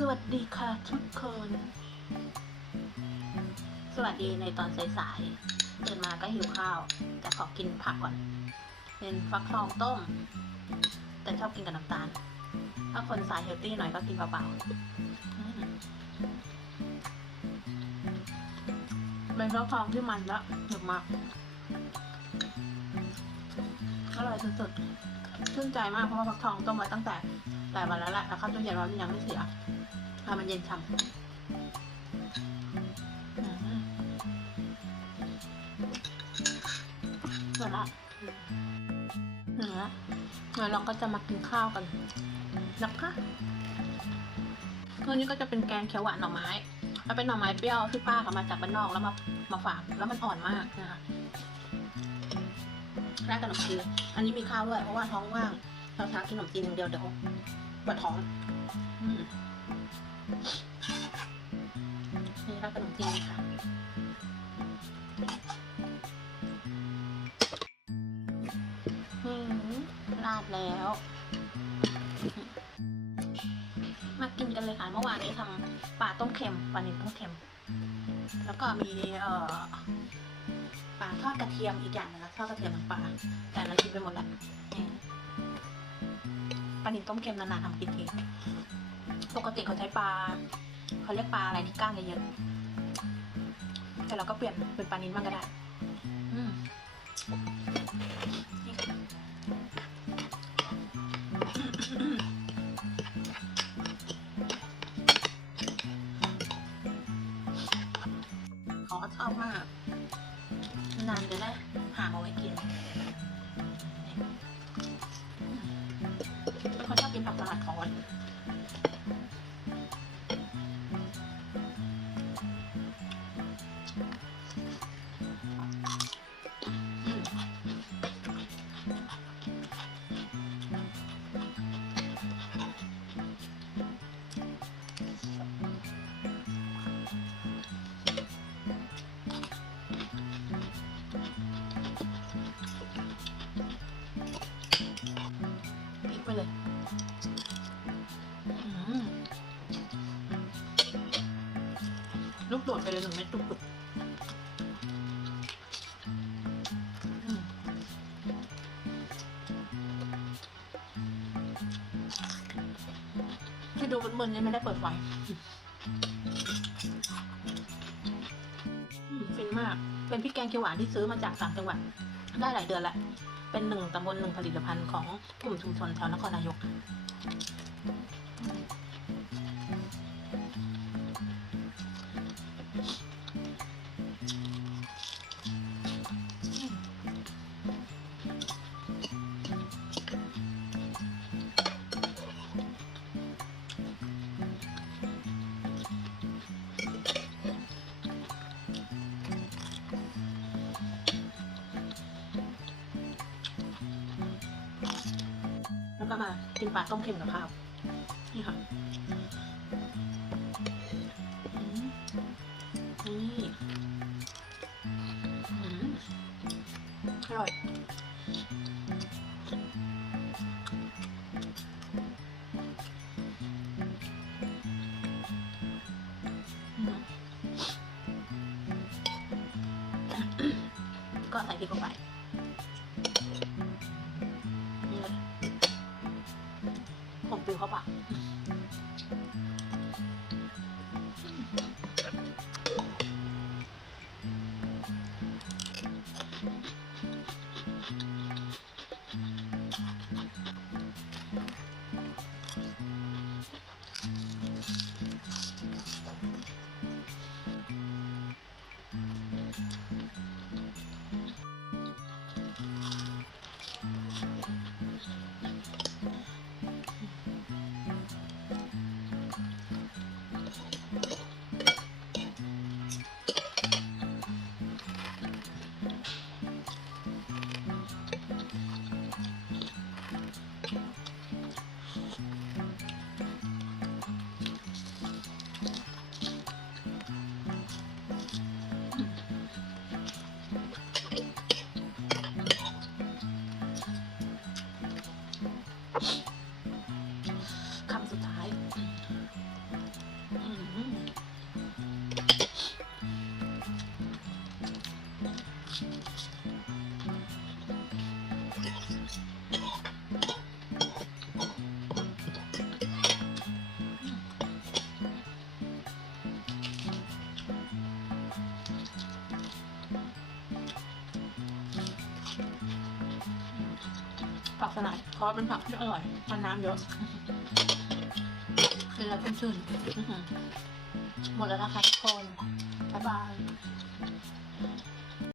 สวัสดีค่ะทุกคน สวัสดีในตอนสายๆตื่นมาก็หิวข้าวแต่ขอกินผักก่อน เป็นฟักทองต้ม แต่ชอบกินกับน้ำตาล ถ้าคนสายเฮลตี้หน่อยก็กินเปล่าๆเป็นฟักทองที่มันและหนึบมากอร่อยสุดๆชื่นใจมากเพราะว่าฟักทองต้มมาตั้งแต่หลายวันแล้วแหละแล้วเข้าตู้เย็นไว้มันยังไม่เสีย ทำมันเย็นฉ่ำอืมเสร็จแล้วเหนือเดี๋ยวเราก็จะมากินข้าวกันนะคะตัวนี้ก็จะเป็นแกงเขียวหวานหน่อไม้แล้วเป็นหน่อไม้เปรี้ยวที่ป้าเขามาจากบ้านนอกแล้วมามาฝากแล้วมันอ่อนมากนะคะแรกกับขนมจีนอันนี้มีข้าวด้วยเพราะว่าท้องว่างเช้าเช้ากินขนมจีนอย่างเดียวเดี๋ยวปวดท้อง อืม นี่ราดขนมจีนค่ะอืมราดแล้ว มากินกันเลยค่ะ เมื่อวานนี้ทำปลาต้มเค็มปลาหนึ่งต้มเค็ม แล้วก็มีเอ่อปลาทอดกระเทียมอีกอย่างนึงนะทอดกระเทียมน้ำปลาแต่เรากินไปหมดแล้วปลาหนึ่งต้มเค็มนานๆทำกินที ปกติเขาใช้ปลาเขาเรียกปลาอะไรที่ก้างเยอะๆแต่เราก็เปลี่ยนเป็นปลานิลบ้างก็ได้อืมนี่ค่ะเขาชอบมาก นานจะได้หามาไว้กิน เลยลูกโดดไปเลยหนึ่งเม็ดตุกๆอืมที่ดูมึนๆนี่ไม่ได้เปิดไฟฟินมาก เป็นพริกแกงเขียวหวานที่ซื้อมาจากสามจังหวัด ได้หลายเดือนแล้ว เป็นหนึ่งตำบลหนึ่งผลิตภัณฑ์ของกลุ่มชุมชนแถวนครนายก ก็มากินปลาต้มเค็มกับข้าวนี่ค่ะนี่อร่อยก็ใส่พริกลงไป ผม Shh. ผักสลัดเพราะเป็นผักที่อร่อยทานน้ำเยอะคือแล้วเป็นชื่นอื้อหือหมดแล้วนะคะทุกคนบ๊ายบาย